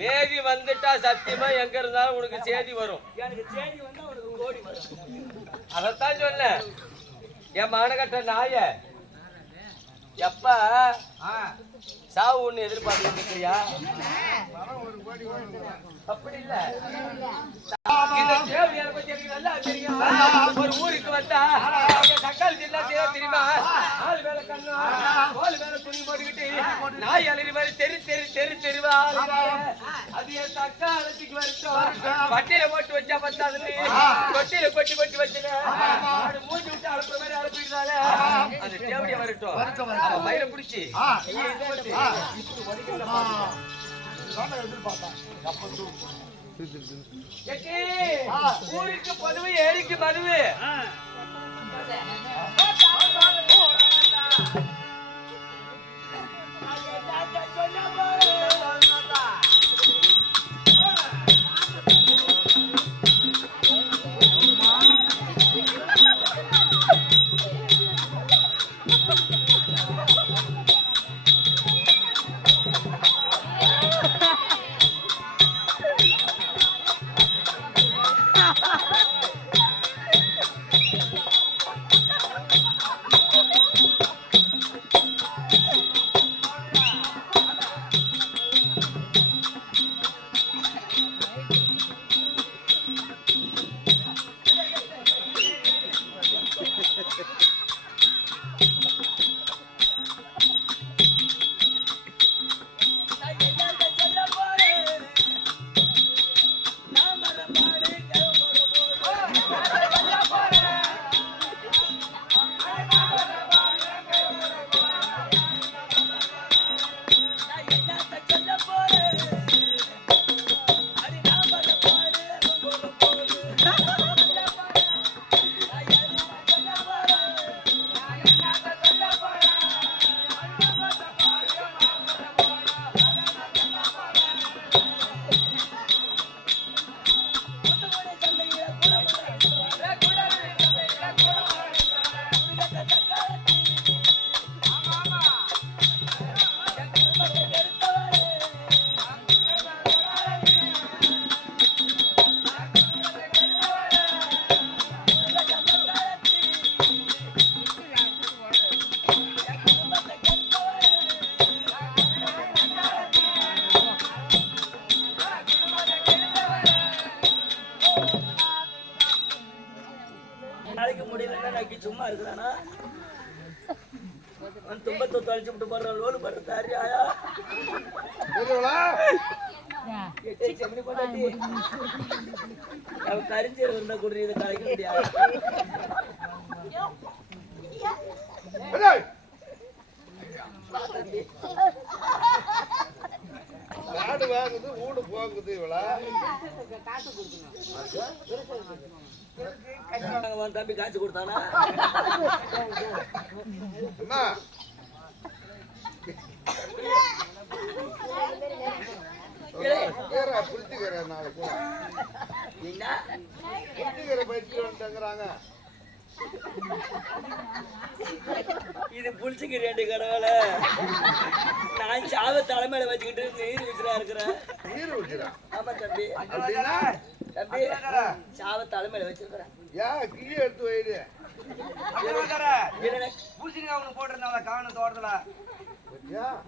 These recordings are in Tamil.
வேதி வந்துட்டா சத்தியமா எங்க இருந்தாலும் உனக்கு சேதி வரும். அதைத்தான் சொன்ன. என் மானகட்ட நாய எப்ப சாவு ஒண்ணு எதிர்பார்த்து இருக்கியா? அப்படி இல்ல, ஒரு ஊருக்கு வந்தா தக்காளி ஜில்லா தெரியுமா? ஆள் மேல கண்ணு கோல் மேல துணி போட்டுக்கிட்டு நாய் அழகி மாதிரி தெரு தெரு தெரு தெருவா அது என் தக்கா அழைச்சிக்கு வரட்டும். பட்டியல போட்டு வச்சா பத்தாதுன்னு தொட்டியில கொட்டி கொட்டி வச்சுனேன். மூஞ்சி விட்டு அனுப்புற மாதிரி அனுப்பிடுறாங்க. அது தேவையா வரட்டும். அவன் மயில பிடிச்சி ஊருக்கு பதுவு ஏரிக்கு மதுவு சும்மா இருக்கிறானா? துன்பத்தை தொலைச்சு விட்டு போடுற லோடு பண்ற தாரியாயா கரிஞ்சீர் இருந்தா கூட இதை கலைக்க முடியாது. காடு வாங்குது ஊடு போகுது. இவளா தம்பி காய்ச்சி கொடுத்தானா? புளிச்சுக்கிற நாளைக்கு பயிற்சி வந்துங்கிறாங்க. இது புளிச்சுக்கிறேன் கடவுள. நான் சாவ தலைமையில வச்சுக்கிட்டு நீர் வச்சுரா இருக்கிறேன். நீர் வச்சுரா? ஆமா தம்பி. தம்பி சாவ தலைமையில வச்சிருக்கிறேன். கிளி எடுத்து வைடு. பூசணிக்கா ஒண்ணு போட்டிருந்தாங்க காணும் தோட்டத்துல.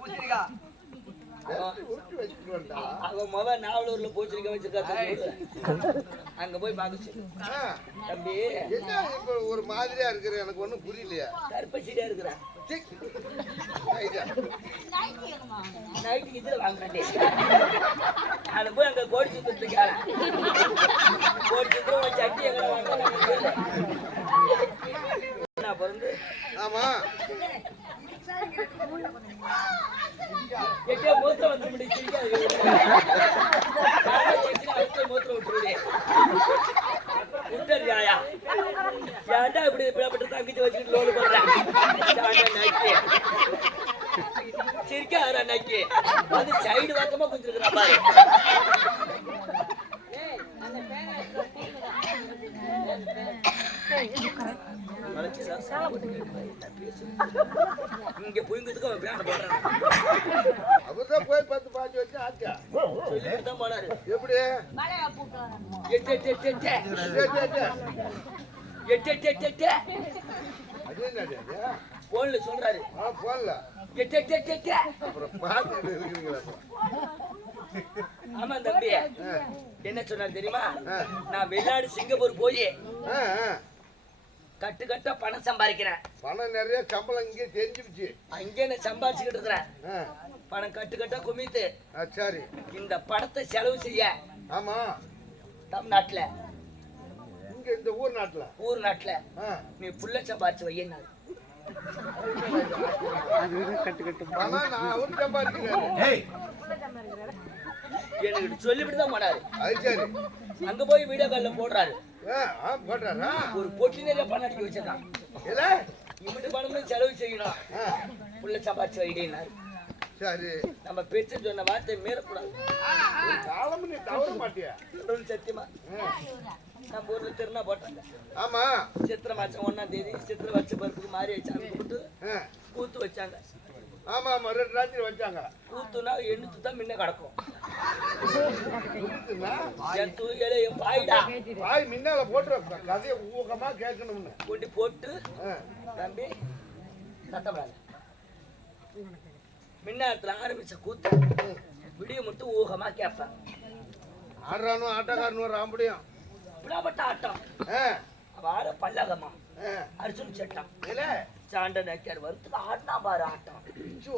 பூசணிக்கா அவன் முத நாவலூர்ல பூச்சணிக்கா வச்சிருக்கா. அங்க போய் பாக்க தம்பி. ஒரு மாதிரியா இருக்கிற எனக்கு ஒண்ணும் புரியலையா? கருப்பச்சியா இருக்கிறேன். நைட்டுக்கு இதுல வாங்குறேன். அதை போய் அங்க கோடி சுத்துக்கார கோடி சுத்தம் சட்டி எங்களை வாங்க. ஆமா மூத்த வந்து முடிச்சு மூத்த விட்டுருடைய விட்டுறியாயா? ஏன்டா இப்படி இப்படிப்பட்ட தங்கிச்சு வச்சுக்கிட்டு லோடு பண்றேன்? சிரிக்காரா நக்கி அது சைடு பக்கமா குஞ்சிருக்கிறா பாரு. இங்க புயங்குறதுக்கு அவன் பேன போடுறான். அவர்தான் போய் 10 பாஞ்சு வச்சு ஆச்சா சொல்லிட்டு போனாரு. எப்படி அது என்னடி அது? போன்ல சொல்றாரு. போன்ல கெட்ட அப்புறம் பாத்துக்கிட்டு இருக்கிறீங்களா? ஆமா தம்பி, என்ன சொன்னாரு தெரியுமா? நான் வெளிநாடு சிங்கப்பூர் போய் கட்டு கட்டா பணம் சம்பாதிக்கிறேன். பணம் நிறைய சம்பளம் இங்கே தெரிஞ்சிருச்சு. அங்கே நான் சம்பாதிச்சுக்கிட்டு இருக்கிறேன். பணம் கட்டு கட்டா குமித்து சரி இந்த பணத்தை செலவு செய்ய. ஆமா தமிழ்நாட்டுல இங்க இந்த ஊர் நாட்டுல நீ புள்ள சம்பாதிச்சு வையினாரு. பணம் நான் அவரு சம்பாதிக்கிறேன். எனக்கு சொல்லிவிட்டுதான் போனாரு. அது சரி. அங்க போய் வீடியோ கால்ல போடுறாரு. போட்டாரா? ஒரு பொட்டி நிறைய பணம் அடிக்க வச்சிருக்கான். இல்ல இம்பிட்டு பணமும் செலவு செய்யணும். புள்ள சம்பாதிச்சு வையினாரு. சரி நம்ம பேச்சு சொன்ன வார்த்தை மீறக்கூடாது. காலம் நீ தவற மாட்டியா? சத்தியமா நம்ம ஊர்ல திருநா போட்டாங்க. ஆமா சித்திரை மாசம் 1ஆம் தேதி சித்திரை வச்ச பருப்புக்கு மாறி வச்சாங்க. கூப்பிட்டு கூத்து வச்சாங்க. ஆமா ஆமா 2 ராத்திரி வச்சாங்க. கூத்துனா எண்ணூத்து தான் முன்ன கிடக்கும். என் தூயல என் பாய்டா பாய் முன்னால போட்டு கதையை ஊக்கமா கேட்கணும்னு கொண்டு போட்டு தம்பி சத்தப்படாத. மின்னாரத்துல ஆரம்பிச்ச கூத்து விடிய மட்டும் ஊகமா கேட்பேன். ஆடுறானும் ஆட்டக்காரனும் ராம்படியும் இப்படிப்பட்ட ஆட்டம். வார பல்லகமா அரிசன் சட்டம் சாண்ட நக்கியார் வருத்துக்கு ஆடினா பாரு ஆட்டம்.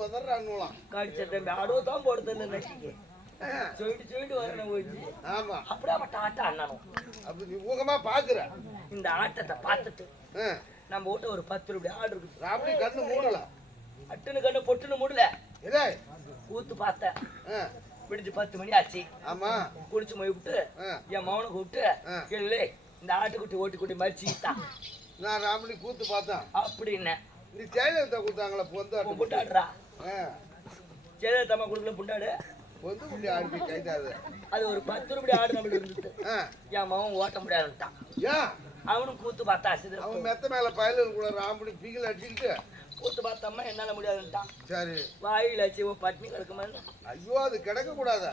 உதறானுலாம் கடிச்ச தம்பி ஆடுவதான் போடுறது நக்கிக்கு சொல்லிட்டு வரணும் போச்சு. ஆமா அப்படியாப்பட்ட ஆட்டம் அண்ணனும். அப்படி நீ ஊகமா பாக்குற இந்த ஆட்டத்தை பார்த்துட்டு நம்ம வீட்டு ஒரு 10 ரூபாய் ஆடு இருக்கு. அப்படி கண்ணு மூடல, அட்டுன்னு கண்ணு பொட்டுன்னு மூடல. இதே கூத்து பார்த்தேன். விடிஞ்சு 10 மணி ஆச்சு. ஆமா குடிச்சு போய் விட்டு என் மகனை கூப்பிட்டு இல்லை இந்த ஆட்டுக்குட்டி ஓட்டுக்குட்டி மறிச்சுட்டான். நான் ராமணி கூத்து பார்த்தேன் அப்படின்னு நீ ஜெயலலிதா கொடுத்தாங்களா? பொந்தாட்டு புண்டாடுறா ஜெயலலிதா அம்மா கொடுக்கல புண்டாடு பொந்து குட்டி ஆடி கைதாது. அது ஒரு 10 ரூபாய் ஆடு நம்மளுக்கு இருந்துட்டு என் மகன் ஓட்ட முடியாதுட்டான். ஏன் அவனும் கூத்து பார்த்தா அவன் மெத்த மேல பயலுக்கு கூட ராம்படி பீகல் அடிச்சுக்கிட்டு கூத்து பார்த்தம்மா என்னால முடியாதுட்டான். சரி வாயில வச்சு பட்னி கிடக்குமா? ஐயோ அது கிடக்க கூடாதா?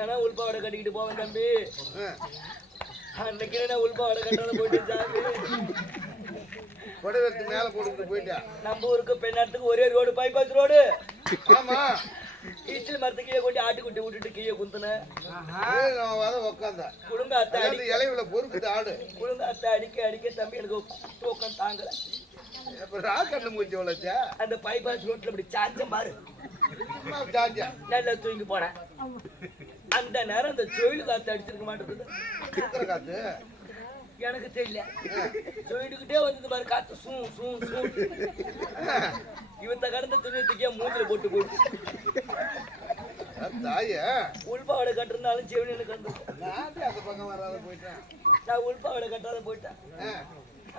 ஏன்னா உள்பாவடை கட்டிக்கிட்டு போவேன் தம்பி. அன்னைக்கு நான் உள்பாவடை கட்டாத போயிட்டு கொடைவரத்து மேல போட்டுக்கிட்டு போயிட்டா. நம்ம ஊருக்கு பெண்ணாட்டுக்கு ஒரே ரோடு பைபாஸ் ரோடு. ஆமா ஈச்சல் மரத்து கீழே கொண்டு ஆட்டுக்குட்டி விட்டுட்டு கீழே குந்துனேன். உட்காந்தா குழுங்க அத்தை அடி இலையில பொறுக்குது ஆடு. குழுங்க அத்தை அடிக்க தம்பி எனக்கு தூக்கம் தாங்கல. கண்ணு மூஞ்சி வளர்ச்சா அந்த பைபாஸ் ரோட்ல இப்படி சாஞ்ச பாரு சாஞ்சா நல்லா தூங்கி போனேன். அந்த நேரம் அந்த சொயில் காத்து அடிச்சிருக்க மாட்டேங்குது. காத்து எனக்கு தெரியல. சொல்லிட்டுக்கிட்டே வந்தது பாரு காத்து சூ சூ சூ. இவத்த கடந்த துணியத்துக்கே மூஞ்சில போட்டு போயிடுச்சு. தாய உள்பாவடை கட்டுறதுனாலும் செவனின்னு கண்டு அந்த பக்கம் வராத போயிட்டேன். நான் உள்பாவடை கட்டாத போயிட்டேன்.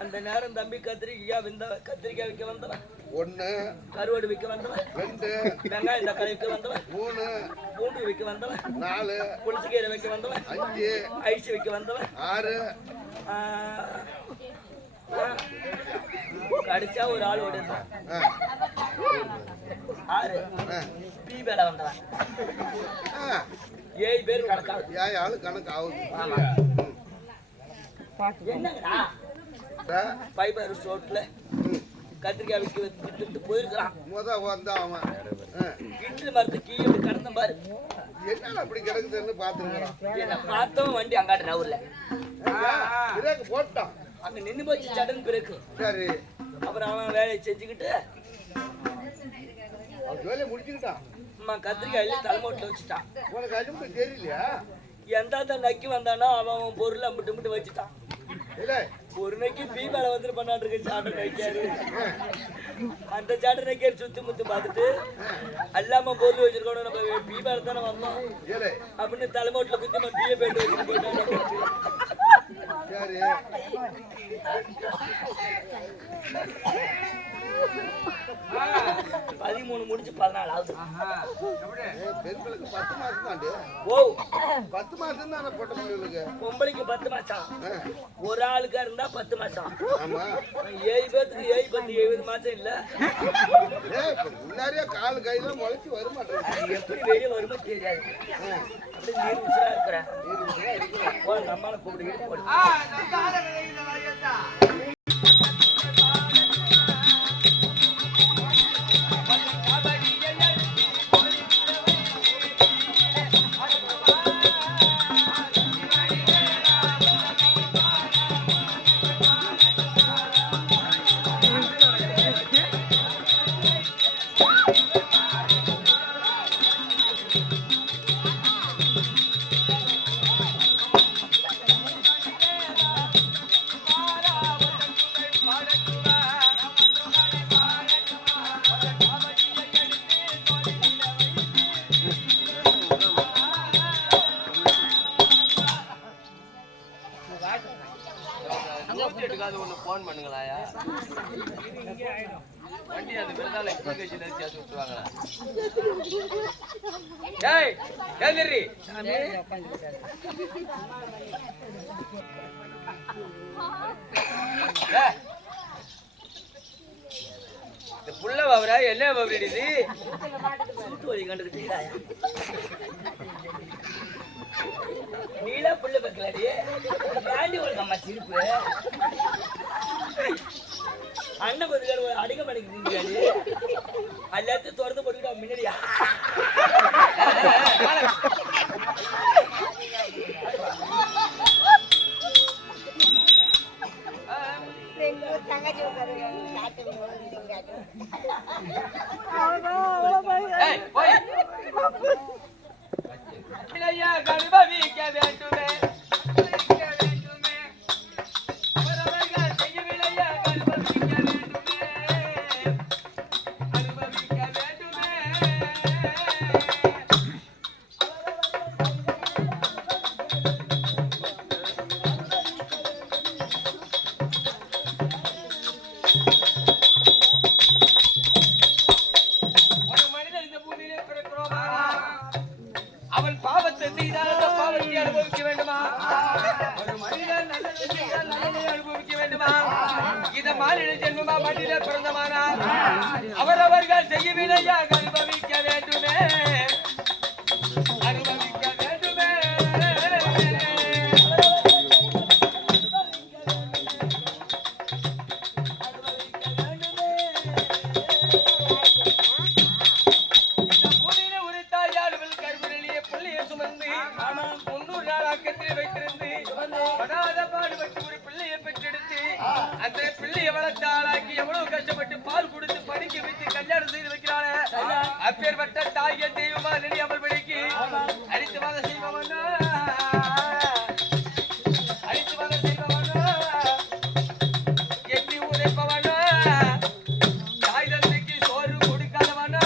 அந்த நேரம் தம்பி கத்திரிக்காய் விற்க வந்தவன் 1, கருவாடு விற்க வந்தவன் 2, வெங்காயம் தக்காளி விற்க வந்தவன் 3, பூண்டு விற்க வந்தவன் 4, புளிச்சக்கீரை விற்க வந்தவன் 5, ஐஸ் விற்க வந்தவன் 6, கடிச்சா ஒரு ஆள் ஓடுறான் 6, பீ வேலை வந்தவன் 7 பேர் கணக்காகுது. 7 ஆளு கணக்கு ஆகுது. ஆமா என்னங்கடா பைபர் ரோட்ல கத்திரிக்காய் விட்டு போயிருக்கிறான். வந்தா அவன் இட்லி மரத்து கீழே கடந்த பாரு என்ன அப்படி கிடக்குதுன்னு பாத்துருக்கான். என்ன பார்த்தவன் வண்டி அங்காட்டு நவுர்ல பிரேக் போட்டான். அங்க நின்று போச்சு சடன் பிரேக்கு. சரி அப்புறம் அவன் வேலையை செஞ்சுக்கிட்டு வேலையை முடிச்சுக்கிட்டான். அம்மா கத்திரிக்காயில தலைமோட்டில் வச்சுட்டான். உனக்கு அனுமதி தெரியலையா? எந்த நக்கி வந்தானோ அவன் பொருள் அம்பிட்டு வச்சுட்டான். ஒரு நைக்கு பீ மேல வந்துட்டு பண்ணாட்டு இருக்க சாட்டை நைக்காரு. அந்த சாட்டை நைக்காரு சுத்தி முத்து பார்த்துட்டு அல்லாம பொருள் வச்சிருக்கோம் நம்ம பீ மேல தானே வந்தோம் அப்படின்னு தலைமோட்டில் குத்தி நம்ம பீய போயிட்டு வச்சுட்டு போயிட்டாங்க. சரி 13 முடிஞ்சு 14 ஆகுது. பெண்களுக்கு 10 மாசம் தாண்டி. ஓ 10 மாசம் தானே போட்ட பிள்ளைகளுக்கு. பொம்பளைக்கு 10 மாசம். ஒரு ஆளுக்கா இருந்தா 10 மாசம். ஆமா 7 பேத்துக்கு 70 மாசம் இல்ல. முன்னாடியே கால் கையில முளைச்சு வர மாட்டேங்குது. எப்படி வெளியே வருமோ தெரியாது. அப்படி நீர் உசுரா இருக்கிறேன். நம்மளால கூப்பிடுங்க. வண்டி அது விருதால கட்சியில சேர்த்து விட்டுருவாங்களா? ஏய் கேந்திரி இந்த புள்ள பாபரா என்ன பாபரி இது சூட்டு வலி கண்டுக்கிட்டீங்களா? நீலா புள்ள பக்கலாடி தாண்டி ஒரு அம்மா சிரிப்பு அண்ணன் பதில் ஒரு அடிக்க மாட்டேங்குது எல்லாத்தையும் திறந்து போட்டுக்கிட்டா முன்னாடியா கர்ப்பவிக்க வேண்டுமே அவரவர்கள் செய்யவில்லையா கர்ப்பவிக்க வேண்டுமே அனுபவிக்க வேண்டுமே ஒரு மனிதன் இந்த பூமியிலே பிறக்கிறோமா அவன் பாவத்தை செய்தால் அந்த பாவத்தை அனுபவிக்க வேண்டுமா? ஒரு மனிதன் நல்லதை செய்தால் நல்லதை அனுபவிக்க வேண்டுமா? இந்த மாநில ஜென்மமா மண்ணிலே பிறந்தமானால் அவரவர்கள் செய்யவில்லையா அனுபவிக்க வேண்டுமே அனுபவிக்க வேண்டுமே இந்த பூமியிலே ஒரு தாயாளுகள் கருவிலேயே பிள்ளையை சுமந்து 300 நாளாக்கத்தில் வைத்திருந்து படாத பாடுபட்டு ஒரு பிள்ளையை பெற்றெடுத்து அந்த பிள்ளையை வளர்த்து ஆளாக்கி எவ்வளவு கஷ்டப்பட்டு பால் கொடுத்து படிக்க வைத்து கல்யாணம் செய்து வைக்கிறாள். அப்பேற்பட்ட தாயை தெய்வமா நெறி அமல் படிக்கு அடித்து வாங்க செய்பவனா அடித்து வாங்க செய்பவனா எட்டி உதைப்பவனா தாய் தந்தைக்கு சோறு கொடுக்காதவனா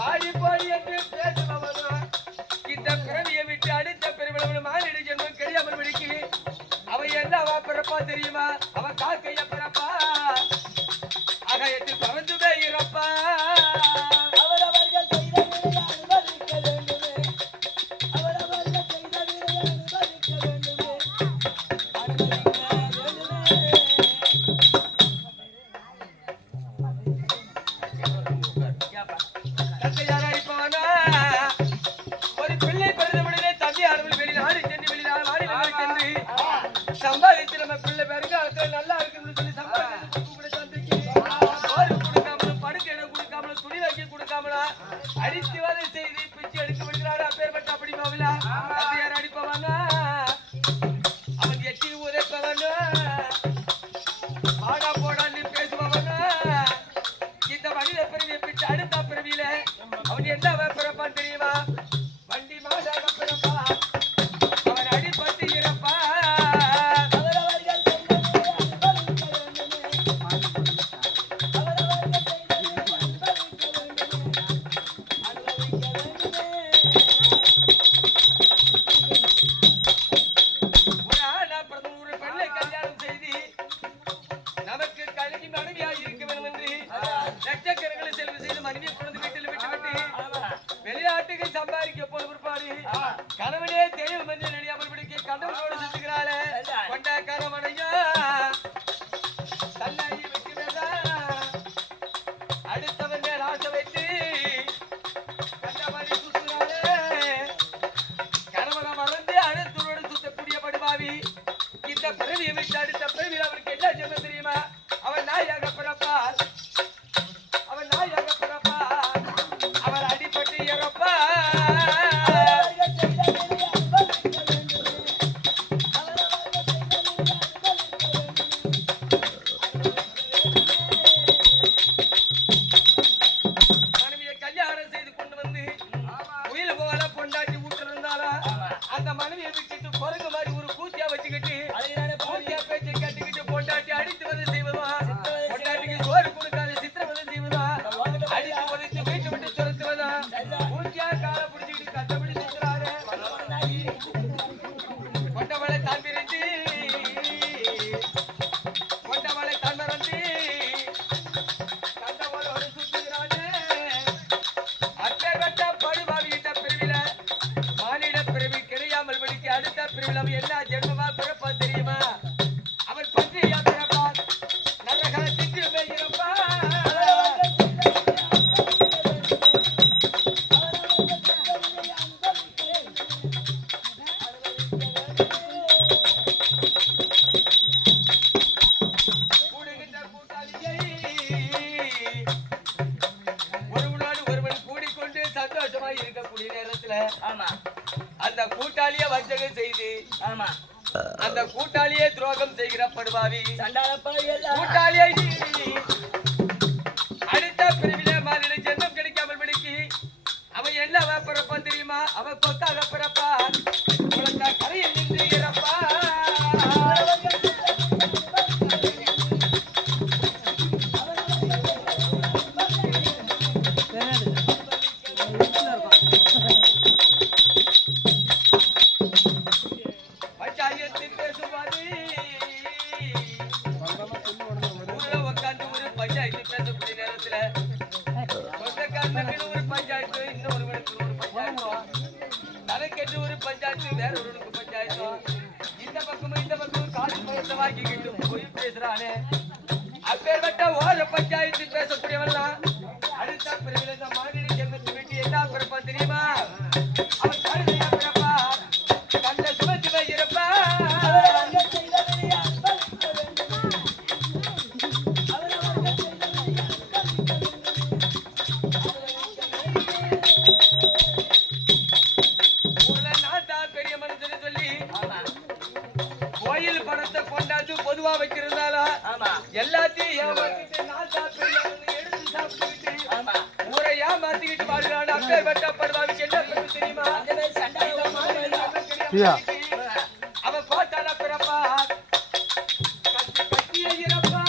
பாடி பாடி என்று பேசுபவனா இந்த பிறவியை விட்டு அடுத்த பெருவிழவன் மாநில ஜென்மம் கெடியாமல் படிக்கு அவன் என்னவா பிறப்பா தெரியுமா? அவன் காக்கைய பிறப்பா அகயத்தில் பறந்துவே இறப்பா அவரவர்கள் செய்த வினையை அனுபவிக்க வேண்டுமே அவரவர்கள் செய்த வினையை அனுபவிக்க வேண்டுமே தந்தையார் அடிப்பவனா ஒரு பிள்ளை பிறந்தவுடனே தந்தை அறுவல் வெளிநாடு சென்று வெளிநாடு மாநிலங்களுக்கு சென்று சம்பாதித்து நம்ம பிள்ளை பெருங்காலத்துல நல்லா இருக்குன்னு சொல்லி சம்பாதித்து கூட தந்தைக்கு சோறு கொடுக்காமலும் படுக்கை இடம் கொடுக்காமலும் துணி வைக்க கொடுக்காமலா அடித்து வதை செய்து பிச்சு எடுக்க விடுகிறாரு. அப்பேற்பட்ட அப்படி பாவிலா தந்தையார் அடிப்பவனா அவன் எட்டி உதைப்பவனா ஆடா போடான்னு பேசுபவனா இந்த மனித பிறவியை பிச்சு அடுத்த பிறவியில அவன் என்ன பிறப்பான் தெரியுமா? வண்டி மாடாக பிறப்பா அவன் அடிப்பட்டு இறப்பா அவரவர்கள் செய்த வினையை அனுபவிக்க வேண்டுமே அவரவர்கள் செய்த வினையை அனுபவிக்க வேண்டுமே அனுபவிக்க வேண்டுமே ஒரு ஆணா பிறந்த ஒரு பெண்ணை கல்யாணம் செய்து நமக்கு கல்வி மனைவியாக இருக்க வேண்டும் என்று லட்சக்கணக்கில் செலவு செய்து மனைவியை குழந்தை வீட்டில் விட்டுவிட்டு வெளிநாட்டுக்கு சம்பாதிக்க போன பிற்பாடு கணவனே தெய்வம் என்று நினையாமல் பிடிக்க கணவனோடு சுத்துகிறாள். கொண்ட கணவனையா தன்னாகி வைக்கிறதா அடுத்தவன் மேல் ஆசை வைத்து கண்டபடி சுத்துகிறாளே கணவனை மறந்து அடுத்தவனோடு சுத்தக்கூடிய படுபாவி இந்த பிறவியை விட்டு அடுத்த பிறவியில் அவனுக்கு என்ன ஜென்மம் தெரியுமா? அவன் நாயாக பிறப்பார் அவன் நாயாக பிறப்பார் அவன் அடிப்பட்டு இறப்பார் அவரவர்கள் செய்த வினையை அனுபவிக்க ஆமா அந்த கூட்டாளிய வஞ்சகம் செய்து ஆமா அந்த கூட்டாளியே துரோகம் செய்கிற படுபாவி சண்டாள பாவியெல்லாம் கூட்டாளியை அடுத்த பிரிவிலே மாநில ஜென்மம் கிடைக்காமல் பிடிக்கி அவன் என்ன பிறப்பான் தெரியுமா? அவன் கொத்தாக பிறப்பான், குளத்தா கரையில் நின்று இறப்பான். பஞ்சாயத்தில் பேசுவாரு ஊர்ல உட்காந்து ஒரு பஞ்சாயத்து பேசக்கூடிய நேரத்துல சொந்தக்காரனுக்கு ஒரு பஞ்சாயத்து, இன்னொருவனுக்கு ஒரு பஞ்சாயத்து, தனக்கென்று ஒரு பஞ்சாயத்து, வேற ஒருவனுக்கு பஞ்சாயத்து. இந்த பக்கமும் காசு பணத்தை வாங்கிக்கிட்டு போய் பேசுறானே, அப்பேற்பட்ட ஓர பஞ்சாயத்து பேசக்கூடியவன்லாம் அடுத்த பிறகு இந்த மாநில ஜென்மத்தை விட்டு என்ன பிறப்பான் தெரியுமா? அவன் கழுதையா பிறப்பான், கண்ட சுமத்து வைக்கிறப்பான். கோயில் பணத்தை கொண்டாந்து பொதுவா வச்சிருந்தாலும் எல்லாத்தையும் ஏமாத்திட்டு எடுத்து சாப்பிட்டுக்கிட்டு ஊரை ஏமாத்திக்கிட்டு வாழ்றான். அப்பே வெட்டப்படுவாங்க என்ன பெருமை தெரியுமா? அவன் கோட்டால பிறப்பா, கட்டி கட்டிய இறப்பா.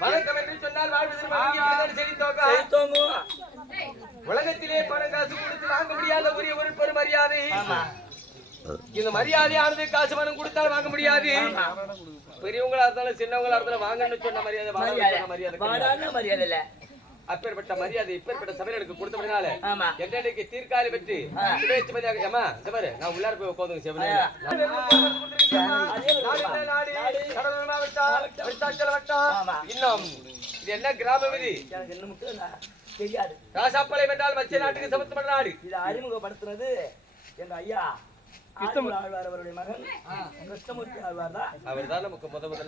வணக்கம் என்று சொன்னால் உலகத்திலே பணம் காசு கொடுத்து வாங்க முடியாத ஒரு பெருமரியாதை. இந்த மரியாதையானது காசு பணம் கொடுத்தாலும் வாங்க முடியாது. பெரியவங்களா இருந்தாலும் சின்னவங்களா இருந்தாலும் வாங்கன்னு சொன்ன மரியாதை மரியாதை இல்ல. அப்பேற்பட்ட மரியாதை இப்பேற்பட்ட சபைகளுக்கு கொடுத்தபடினால என்னைக்கு தீர்க்காலை பெற்று நான் உள்ளார போய் உட்காந்து இன்னும் இது என்ன கிராமம்? இது ராசாப்பாளையம் என்றால் மத்திய நாட்டுக்கு சமத்துவ நாடு. இதை அறிமுகப்படுத்தினது எங்க ஐயா அவருடைய மகன் கிருஷ்ணமூர்த்தி ஆழ்வார் தான். அவர் தான் நமக்கு முதல்ல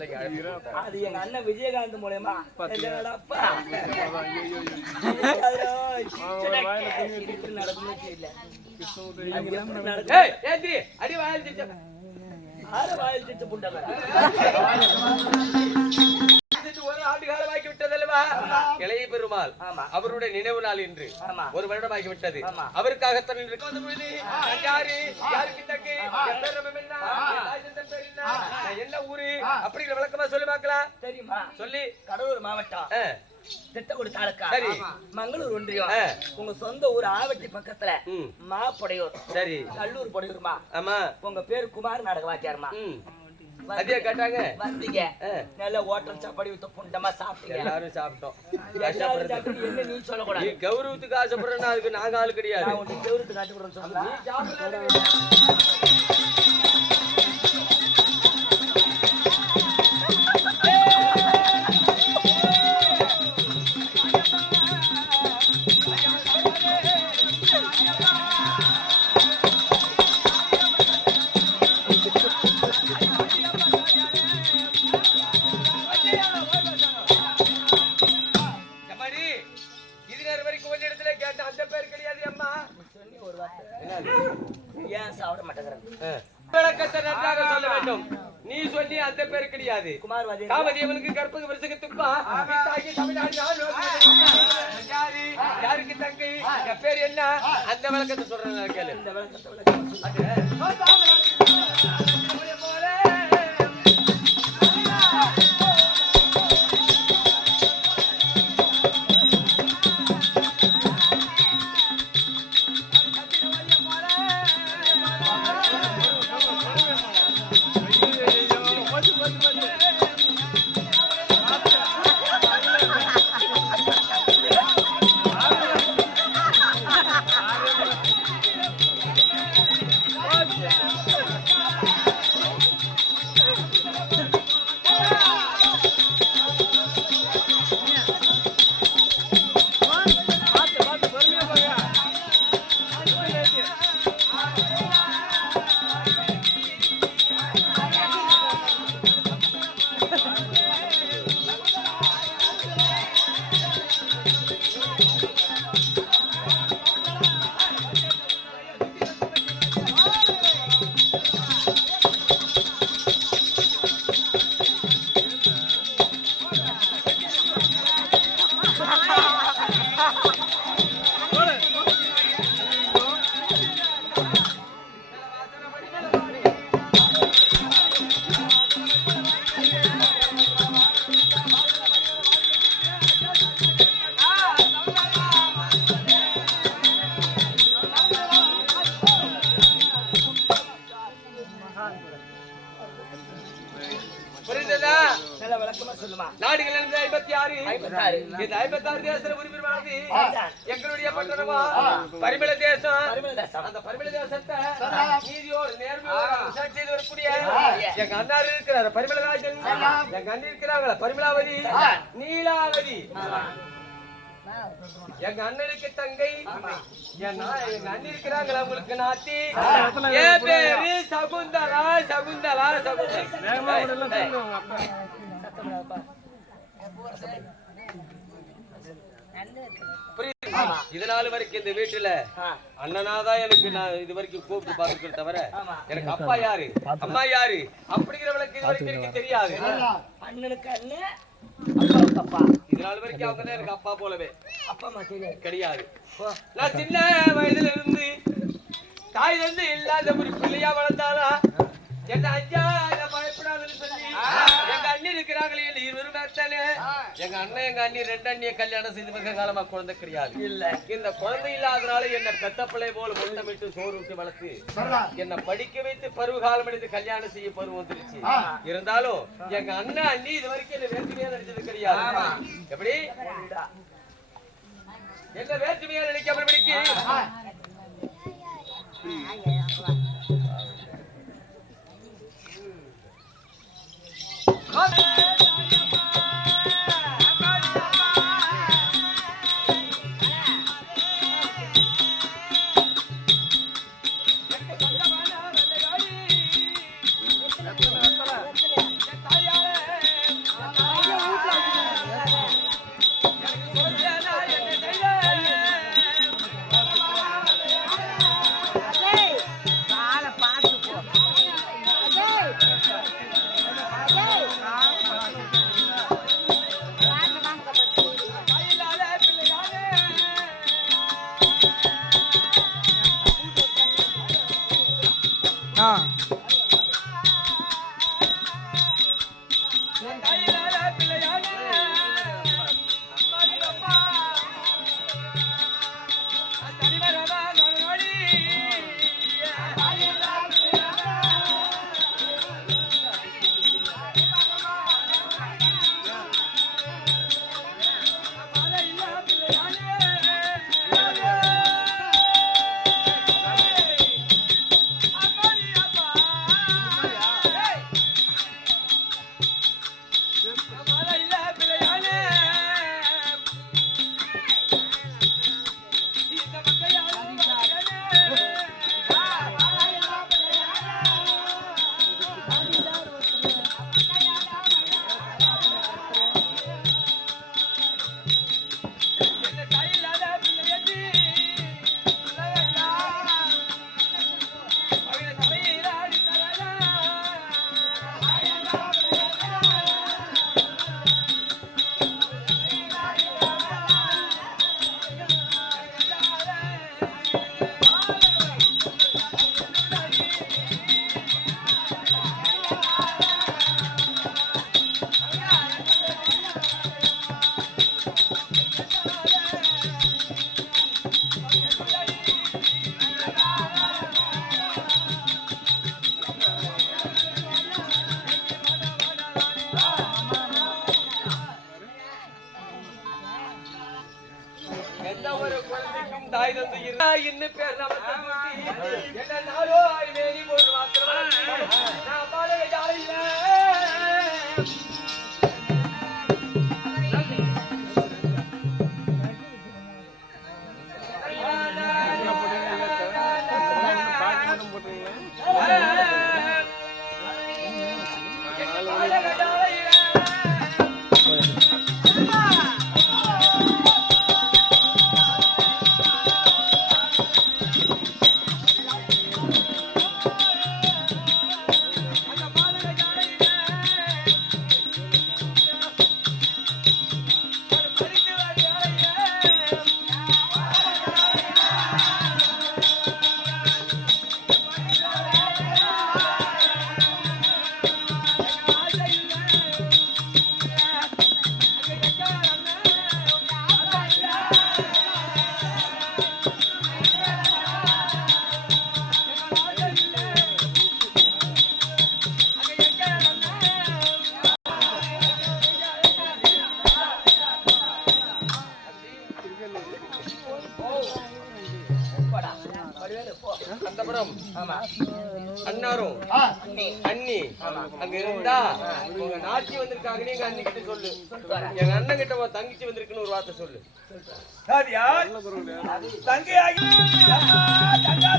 அது எங்க அண்ணன் விஜயகாந்த் மூலமா ஒரு ஆண்டு காலமாக்கி விட்டதல்லவா இளைய பெருமாள் அவருடைய நினைவு நாள் இன்று ஒரு வருடமாகி விட்டது. அவருக்காகத்தான் என்ன ஊரு அப்படிங்கிற விளக்கமா சொல்லி பார்க்கலாம். தெரியுமா? சொல்லி கடலூர் மாவட்டம் திட்டக்குடி தாலுக்கா மங்களூர் ஒன்றியம். உங்க சொந்த ஊர் ஆவட்டி பக்கத்துல மாப்படையூர். சரி, கல்லூர் படையூர்மா. ஆமா, உங்க பேரு குமார் நாடக வாத்தியாருமா. அதே கேட்டாங்க வந்தீங்க, நல்ல ஹோட்டல் சாப்பாடு வித்து புண்டமா சாப்பிட்டீங்க. எல்லாரும் சாப்பிட்டோம். என்ன நீ சொல்லக்கூடாது. கௌரவத்துக்கு ஆசைப்படுறேன்னா அதுக்கு நாங்க ஆள் கிடையாது. கௌரவத்துக்கு ஆசைப்படுறேன்னு சொல்லுங்க. நீ சொல்லி அந்த பேரு கிடையாது. காமதேவனுக்கு கற்பக விருசகத்துப்பா யாருக்கு தங்கை பேர் என்ன அந்த விளக்கத்தை சொல்றேன் கேளு. சொல்லுமா. நாடுகள் 56. 56. இந்த 56 தேச உரிமையானது எங்களுடைய பட்டணமா பரிமள தேசம். அந்த பரிமள தேசத்தை நீதியோடு நேர்மையோடு விசாரணை செய்து வரக்கூடிய எங்க அண்ணாரு இருக்கிறார் பரிமளராஜன், எங்க அண்ணி இருக்கிறாங்களா பரிமளாவதி, நீலாவதி, எங்க அண்ணனுக்கு தங்கை, எங்க அண்ணி இருக்கிறாங்களா உங்களுக்கு நாத்தி, என் பேரு சகுந்தலா. சகுந்தலா இதனால வரைக்கும் இந்த வீட்டுல அண்ணனாதான் எனக்கு நான் இது வரைக்கும் கூப்பிட்டு பாத்துக்கிறேன் தவிர எனக்கு அப்பா யாரு அம்மா யாரு அப்படிங்கிறவளுக்கு இது வரைக்கும் எனக்கு தெரியாது. அண்ணனுக்கு அண்ணன், அப்பாவுக்கு அப்பா. இதனால வரைக்கும் அவங்க எனக்கு அப்பா போலவே அப்பா அம்மா தெரியாது கிடையாது. நான் சின்ன வயதுல இருந்து தாயில இருந்து இல்லாத ஒரு பிள்ளையா வளர்ந்தாலா என்ன ஐயா பயப்படாதுன்னு சொல்லி எங்க அண்ணி இருக்கிறாங்களே இருவரும் தானே. எங்க அண்ணன் எங்க அண்ணி 2 அண்ணியை கல்யாணம் செய்து மிக காலமா குழந்தை கிடையாது. இல்ல இந்த குழந்தை இல்லாதனால என்ன பெத்த பிள்ளை போல முத்தமிட்டு சோறு விட்டு வளர்த்து என்ன படிக்க வைத்து பருவ காலம் எடுத்து கல்யாணம் செய்ய பருவம் வந்துருச்சு. இருந்தாலும் எங்க அண்ணன் அண்ணி இது வரைக்கும் என்ன வேற்றுமையா நினைச்சது கிடையாது. எப்படி என்ன வேற்றுமையா நினைக்காம படிக்க தாய் தந்து இன்னும் பேர் என்ன நாளோ வேலி போட்டு மாத்திரம் நான் பாடகை ஜாலையில அந்த பாடகை ஜாலையில வடிவேலு போ. அந்த புறம் ஆமா அண்ணாரும் அண்ணி அண்ணி அங்க இருந்தா உங்க நாச்சி வந்திருக்காங்க நீங்க அண்ணி கிட்ட சொல்லு எங்க அண்ணன் கிட்ட உன் தங்கச்சி வந்திருக்குன்னு ஒரு வார்த்தை சொல்லு தங்கையாகி தங்கா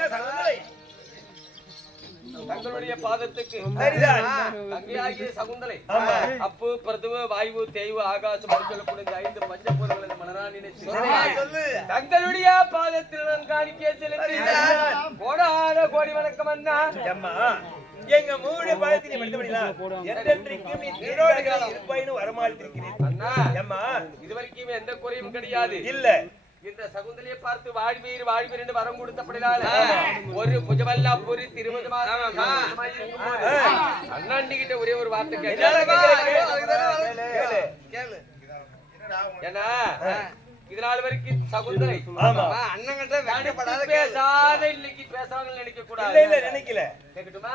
சகுந்தலை தங்களுடைய பாதத்துக்கு தங்கையாகிய சகுந்தலை அப்பு பிரதுவ வாயு தேய்வு ஆகாசம் சொல்லக்கூடிய 5 பஞ்சபூதங்களை மலரா நினைச்சு தங்களுடைய பாதத்தில் நான் காணிக்கை செலுத்தி கோடான கோடி வணக்கம் அண்ணா. எங்க மூணு பாதத்தை நீ மடித்தபடியா என்றென்றைக்கும் நீ திருடோடு இருப்பாயின்னு வரமாட்டிருக்கிறேன் அண்ணா. அம்மா இதுவரைக்கும் எந்த குறையும் கிடையாது. இல்ல இந்த சகுந்தலையை பார்த்து வாழ்வீர் என்று வரம் கொடுத்தபடினால ஒரு புஜவல்லா பொறி திருமணமா அண்ணாண்டி கிட்ட ஒரே ஒரு வார்த்தை ஏன்னா இதனால வரைக்கும் சகுந்தலை அண்ணன் பேசாத இன்னைக்கு பேசாமல் நினைக்க கூடாது. நினைக்கல கேட்கட்டுமா?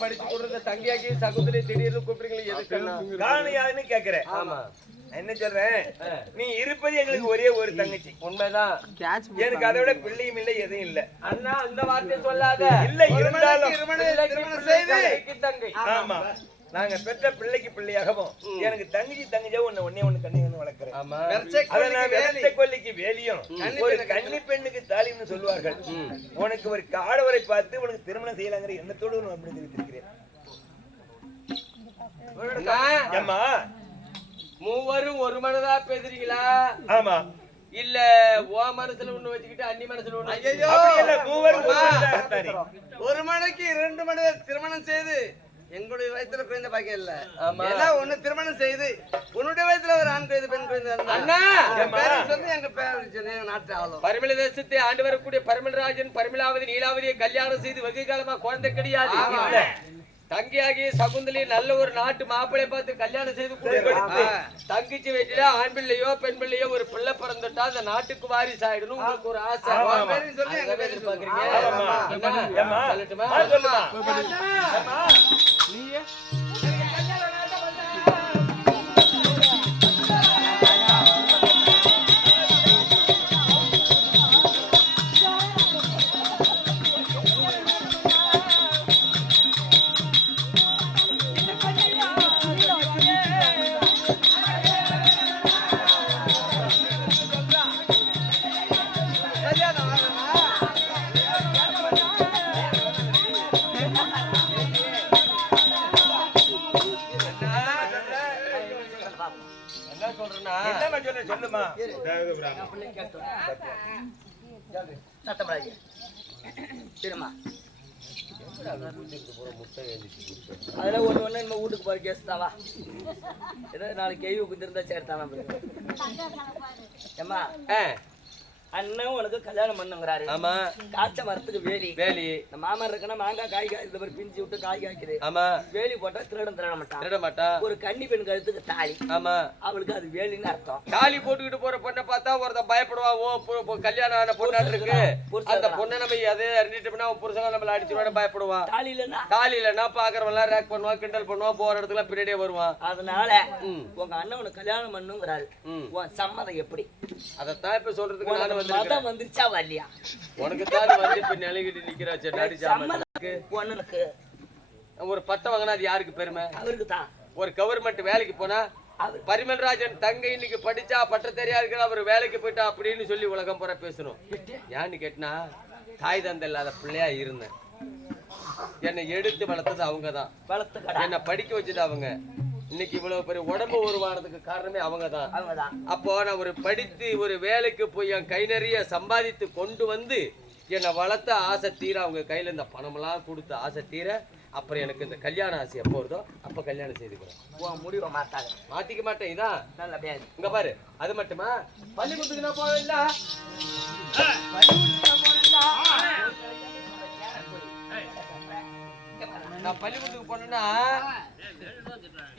படிச்சு கொடுத்த தங்கியாக்கி சகுந்தலை திடீர்னு கூப்பிடுறீங்களே எதுக்குன்னா காணியாதுன்னு கேக்குறேன். ஆமா என்ன சொல்றேன், நீ இருப்பது எங்களுக்கு ஒரே ஒரு தங்கச்சி. உண்மைதான். எனக்கு அதை விட பிள்ளையும் இல்லை எதுவும் இல்ல. அண்ணா அந்த வார்த்தை சொல்லாத. இல்ல இருந்தாலும் தங்கை. ஆமா நாங்க பெற்ற பிள்ளைக்கு பிள்ளையாகவும் எனக்கு தங்கச்சியா ஒன்னே ஒண்ணு கண்ணி வளர்க்கிறேன். கொல்லிக்கு வேலியும் ஒரு கன்னி பெண்ணுக்கு தாலின்னு சொல்லுவார்கள். உனக்கு ஒரு ஆடவரை பார்த்து உனக்கு திருமணம் செய்யலாங்கிற எண்ணத்தோடு அப்படி தெரிவித்திருக்கிறேன். அம்மா மூவரும் ஒரு மனதா பேசுறீங்களா? ஆமா. இல்ல ஓ மனசுல ஒண்ணு வச்சுக்கிட்டு அன்னி மனசுல ஒண்ணு? ஐயோ, அப்படி இல்ல, மூவரும் ஒரு மனதாகத்தானே. ஒரு மனைக்கு 2 மனிதர் திருமணம் செய்து எங்களுடைய வயசுல குழந்தை பாக்கியம் இல்ல. ஆமா. எல்லாம் ஒண்ணு திருமணம் செய்து உன்னுடைய வயசுல ஒரு ஆண் குழந்தை பெண் குழந்தை இருந்தா. அண்ணா, என் பேரை சொல்லி எங்க பேர் சொன்னேன். எங்க நாட்டு ஆளும் பரிமள தேசத்தை ஆண்டு வரக்கூடிய பரிமளராஜன் பரிமளாவதி நீலாவதியை கல்யாணம் செய்து வெகு காலமா குழந்தை கிடையாது. இல்ல. தங்கியாகிய சகுந்தலி நல்ல ஒரு நாட்டு மாப்பிளை பார்த்து கல்யாணம் செய்து கொடுத்து தங்கிச்சு வீட்டுல ஆண் பிள்ளையோ பெண் பிள்ளையோ ஒரு பிள்ளை பிறந்துட்டா அந்த நாட்டுக்கு வாரிசு ஆயிடணும் உங்களுக்கு ஒரு ஆசை. சொல்லி எங்க பேர் பாக்குறீங்க. ஏம்மா? சொல்லட்டுமா? சொல்லுமா. என்ன சொல்றேன்னா, என்னம்மா சொன்ன, சொல்லுமா. சத்தப்படாது. சரிம்மா. அதெல்லாம் ஒண்ணு நம்ம வீட்டுக்கு போற கேஸ் தாவா. ஏதோ நாளைக்கு கேள்வி குந்திருந்தா சேர்த்தானா. ஏம்மா, அண்ணன் உனக்கு கல்யாணம் பண்ணுங்கிறாரு. ஆமா. காய்ச்ச மரத்துக்கு வேலி வேலி. இந்த மாமன் இருக்குன்னா மாங்காய் காய் இந்த மாதிரி பிஞ்சு விட்டு காய் காய்க்குது. ஆமா. வேலி போட்டா திருட மாட்டான். திருட மாட்டா. ஒரு கன்னி பெண் கழுத்துக்கு தாலி. ஆமா. அவளுக்கு அது வேலின்னு அர்த்தம். தாலி போட்டுக்கிட்டு போற பொண்ணை பார்த்தா ஒருத்தன் பயப்படுவான். ஓ கல்யாணம் ஆன பொண்ணாட்டு இருக்கு, அந்த பொண்ணை நம்ம அதே அறிஞ்சிட்டோம்னா அவன் புருஷங்க நம்மள அடிச்சுடுவான்னு பயப்படுவான். தாலி இல்லைன்னா தாலி இல்லைன்னா பாக்குறவெல்லாம் ரேக் பண்ணுவான், கிண்டல் பண்ணுவான், போற இடத்துல பின்னாடியே வருவான். அதனால உங்க அண்ணன் உனக்கு கல்யாணம் பண்ணுங்கிறாரு. உன் சம்மதம் எப்படி? அதத்தான் இப்ப சொல்றதுக்கு நானும் மதம் வந்துருச்சா வரலையா? உனக்கு தான் வந்து இப்ப நிலைகிட்டு நிக்கிறாச்சு நடிச்சாம. பொண்ணுக்கு ஒரு பட்டம் வாங்கினா அது யாருக்கு பெருமை? அவருக்கு தான். ஒரு கவர்மெண்ட் வேலைக்கு போனா பரிமல்ராஜன் தங்கை இன்னைக்கு படிச்சா பட்டத்தறியா இருக்கிற அவர் வேலைக்கு போயிட்டா அப்படின்னு சொல்லி உலகம் பூரா பேசணும். ஏன்னு கேட்டினா, தாய் தந்தை இல்லாத பிள்ளையா இருந்தேன். என்னை எடுத்து வளர்த்தது அவங்கதான். என்னை படிக்க வச்சது அவங்க. இன்னைக்கு இவ்வளவு பெரிய உடம்பு உருவானதுக்கு காரணமே அவங்கதான். அப்போ நான் ஒரு படித்து ஒரு வேலைக்கு போய் என் கை நிறைய சம்பாதித்து கொண்டு வந்து என்னை வளர்த்த ஆசை தீர, அவங்க கையில இந்த பணமெல்லாம் கொடுத்த ஆசை தீர, அப்புறம் எனக்கு இந்த கல்யாண ஆசை எப்போ வருதோ அப்ப கல்யாணம் செய்துக்கிறேன். முடிவை மாத்தாங்க. மாத்திக்க மாட்டேன். இதான் நல்ல இங்க பாரு. அது மட்டுமா, பள்ளிக்கூடத்துக்கு நான் போவேன். நான் பள்ளிக்கூடத்துக்கு போனேன்னா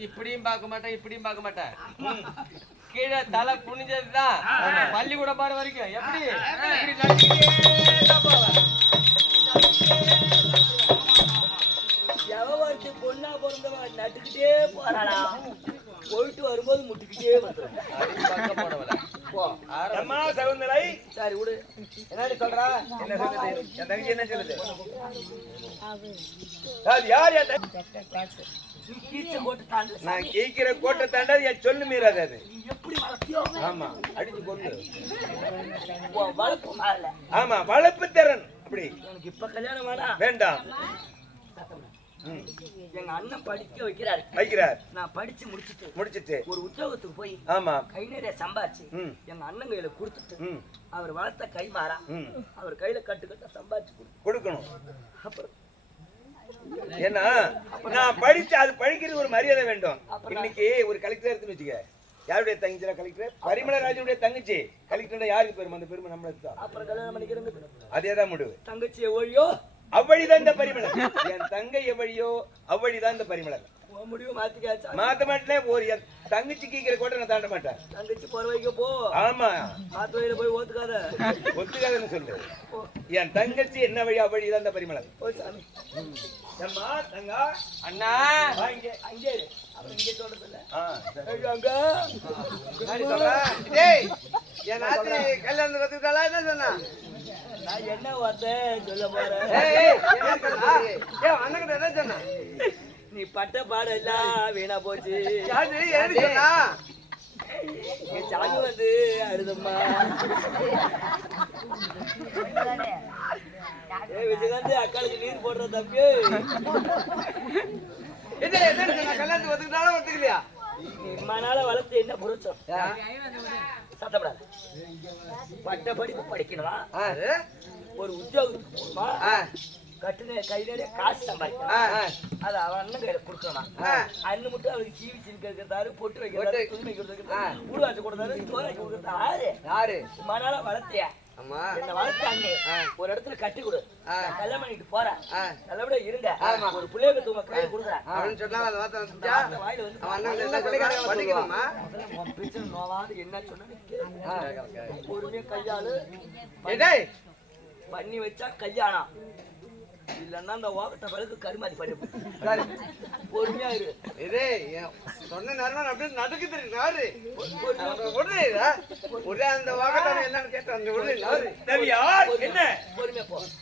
இப்படியும் பார்க்க மாட்டேன், இப்படியும் பார்க்க மாட்டேன். கீழே தலை குனிஞ்சதுதான் பள்ளிக்கூட பாரு வரைக்கும். எப்படி எவருக்கு பொண்ணா பிறந்தவ நட்டுக்கிட்டே போறாளா, போயிட்டு வரும்போது முட்டிக்கிட்டே வந்துடும். சகுந்தலை, சரி விடு. என்ன சொல்றா? என்ன சொல்லுது? என் தங்கச்சி என்ன சொல்லுது? யார் நான் கேட்கிற கோட்டை தாண்டாது என் சொல்லு மீறாது. அது எப்படி வளர்த்தியோ? ஆமா, அடிச்சு கொண்டு. வளர்ப்பு மாறல. ஆமா, வளர்ப்பு திறன். அப்படி எனக்கு இப்ப கல்யாணம் வேண்டாம். எங்க அண்ணன் படிக்க வைக்கிறார். நான் படிச்சு முடிச்சிட்டு ஒரு உத்தியோகத்துக்கு போய் ஆமா கை நிறைய சம்பாதிச்சு எங்க அண்ணன் கையில கொடுத்துட்டு அவர் வளர்த்த கை மாறா அவர் கையில கட்டுக்கட்ட சம்பாதிச்சு கொடுக்கணும். அப்புறம் ஏன்னா நான் படிச்சு அது படிக்கிறது ஒரு மரியாதை வேண்டும். இன்னைக்கு ஒரு கலெக்டர் எடுத்துன்னு வச்சுக்க, யாருடைய தங்கச்சி கலெக்டர்? பரிமளராஜனுடைய தங்கச்சி கலெக்டர். யாருக்கு பெருமை? அந்த பெருமை நம்மளுக்கு தான். அப்புறம் கல்யாணம் பண்ணிக்கிறது அதேதான் முடிவு. தங்கச்சி எவ்வளியோ அவ்வழிதான் இந்த பரிமளம். என் தங்கை எவ்வழியோ அவ்வழிதான் இந்த பரிமளம். முடிவு மாத்திக்காச்சா? மாத்த மாட்டேன். ஒரு என் தங்கச்சி கீக்கிற கோட்டை நான் தாண்ட மாட்டேன். தங்கச்சி போற வைக்க போ. ஆமா, மாத்து வழியில போய் ஒத்துக்காதுன்னு சொல்லு. என் தங்கச்சி என்ன வழி அவ்வழிதான் இந்த பரிமளம். அண்ணா அங்கே அவன் இங்கே சொல்றது இல்ல. என் நாத்து கல்யாணம் கத்துக்கிட்டாளா? என்ன சொன்னா? நான் என்ன வார்த்தை சொல்ல போறேன்? அண்ணன் என்ன சொன்னா? நீ பட்ட பாடம் எல்லாம் வீணா போச்சு. சாமி வந்து அழுதம்மா. விஜயகாந்த் அக்காளுக்கு நீர் போடுற தம்பி. கல்யாணத்துக்கு ஒத்துக்கிட்டாலும் ஒத்துக்கலையா? நீ மனால வளர்த்து என்ன புரிச்சோம் சத்தப்படாத பட்ட படிப்பு படிக்கணுமா ஒரு உத்தியோகத்துக்கு போகணுமா கட்டுன கை நிறைய காசு சம்பாதிக்கணும் அது அவன் அண்ணன் கையில கொடுக்கணும் அண்ணன் மட்டும் அவருக்கு சீவி சிரிக்க இருக்கிறதாரு பொட்டு வைக்கிறாரு துணி கொடுத்துருக்காரு ஊடுவாச்சு கொடுத்தாரு சோறாக்கி கொடுக்கறது யாரு மனால வளர்த்தியா என்ன வளர்த்து அண்ணே ஒரு இடத்துல கட்டி கொடு கல்யாணம் பண்ணிட்டு போறேன் நல்லபடியா இருங்க ஒரு பிள்ளைய பத்தி உங்க கையில கொடுக்குறேன் அப்படின்னு சொன்னா வாயில வந்து பிரச்சனை நோவாது என்ன சொன்னா பொறுமையா கையாளு பண்ணி வச்சா கல்யாணம் இல்லன்னா அந்த ஓகட்ட பிறகு கருமாதி பண்ணி பொறுமையா இரு இதே சொன்ன நேரம் அப்படியே நடக்கு தெரியுது ஒரே அந்த வாகட்டம் என்னன்னு கேட்டேன் என்ன பொறுமையா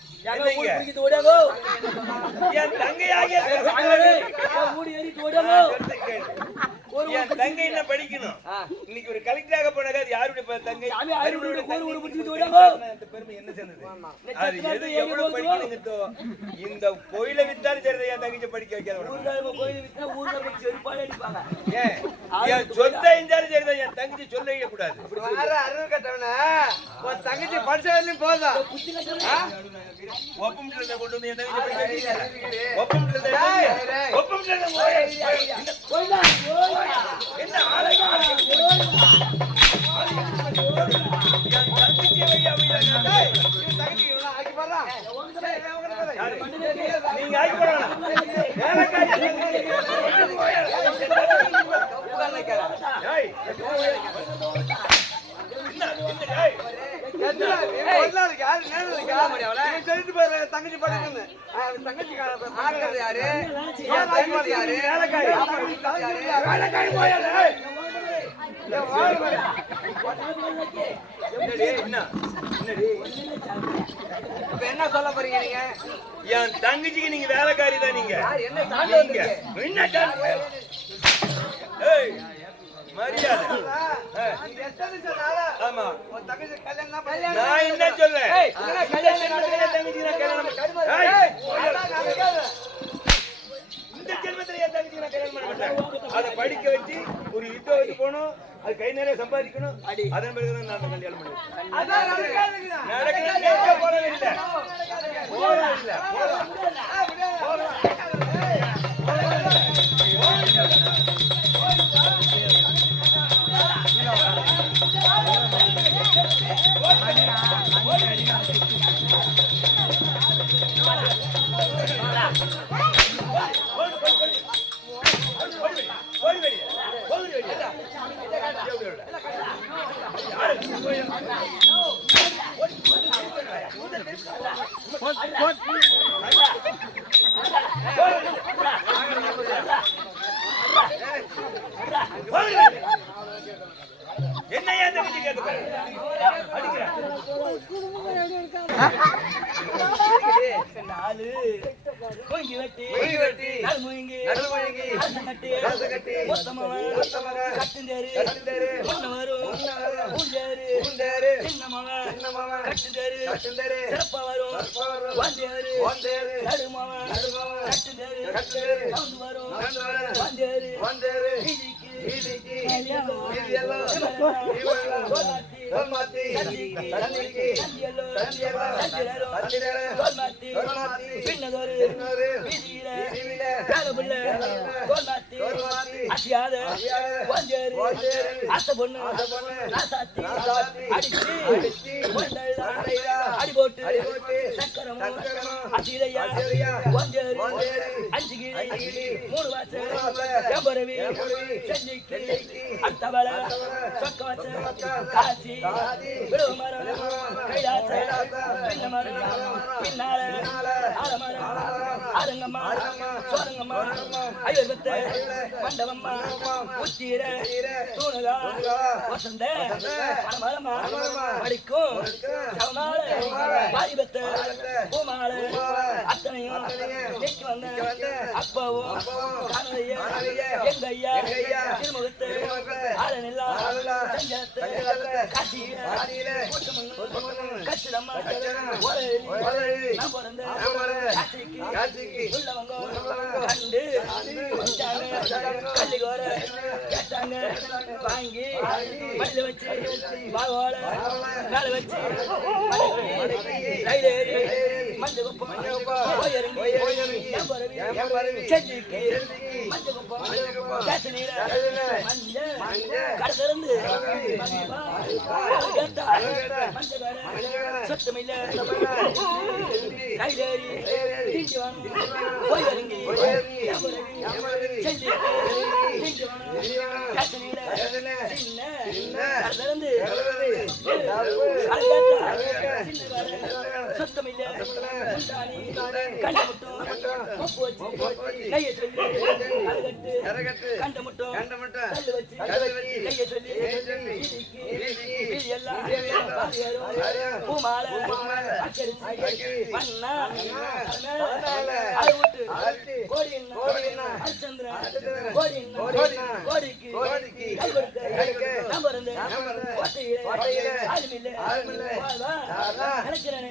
போ என் தங்கை என்ன படிக்கணும் இன்னைக்கு ஒரு கலெக்டராக போனாங்க அது யாருடைய தங்கை பெருமை என்ன சேர்ந்தது அது எது எவ்வளவு படிக்கணுங்கோ இந்த கோயிலை வித்தாலும் சரி என் தங்கச்சி படிக்க வைக்காத என் சொத்தை இருந்தாலும் சரிதான் என் தங்கச்சி சொல்ல கூடாது அறிவு கட்டவன தங்கச்சி படிச்ச வரையிலும் போதும் ஒப்பமிட்டு கொண்டு வந்து என் தங்கச்சி படிக்க ஒப்பமிட்டு என்ன நீங்க தங்கச்சி படிக்கணும் தங்கச்சி யாரு என்ன சொல்ல போறீங்க நீங்க என் தங்கச்சிக்கு நீங்க வேலைக்காரி தான் நீங்க மரியாதை ஆமா நான் என்ன சொல்றேன் இந்த ஜென்மத்துல என் தங்கச்சி நான் கல்யாணம் பண்ண மாட்டேன் அதை படிக்க வச்சு ஒரு யுத்தம் போகணும் அது கை நிறைய சம்பாதிக்கணும் அதன் பிறகுதான் நான் கல்யாணம் பண்ணுவேன் நடக்கிறேன் போறவே இல்லை என்ன ஏன் தங்கச்சி கேட்க வாங்கி மடியில வச்சு வாழ மேல வச்சு ரயில் ஏறி மஞ்சள் குப்பம் போய் இறங்கி செஞ்சிக்கு மஞ்சள் குப்பம் காசு நீர மஞ்சள் கடத்திருந்து சுத்தமில்ல ரயில் ஏறி போய் இறங்கி செஞ்சிக்கு காசு நீர கடத்திருந்து சுத்தமில்ல கண்ட முட்டும் கையை சொல்லி கண்ட முட்டும் கல்லு வச்சு கையை சொல்லி எல்லாம் பூமாலை வண்ணா அது விட்டு கோடி அரிச்சந்திரன் கோடிக்கு கை கொடுக்க நம்பர் இருந்து நினைக்கிறேன்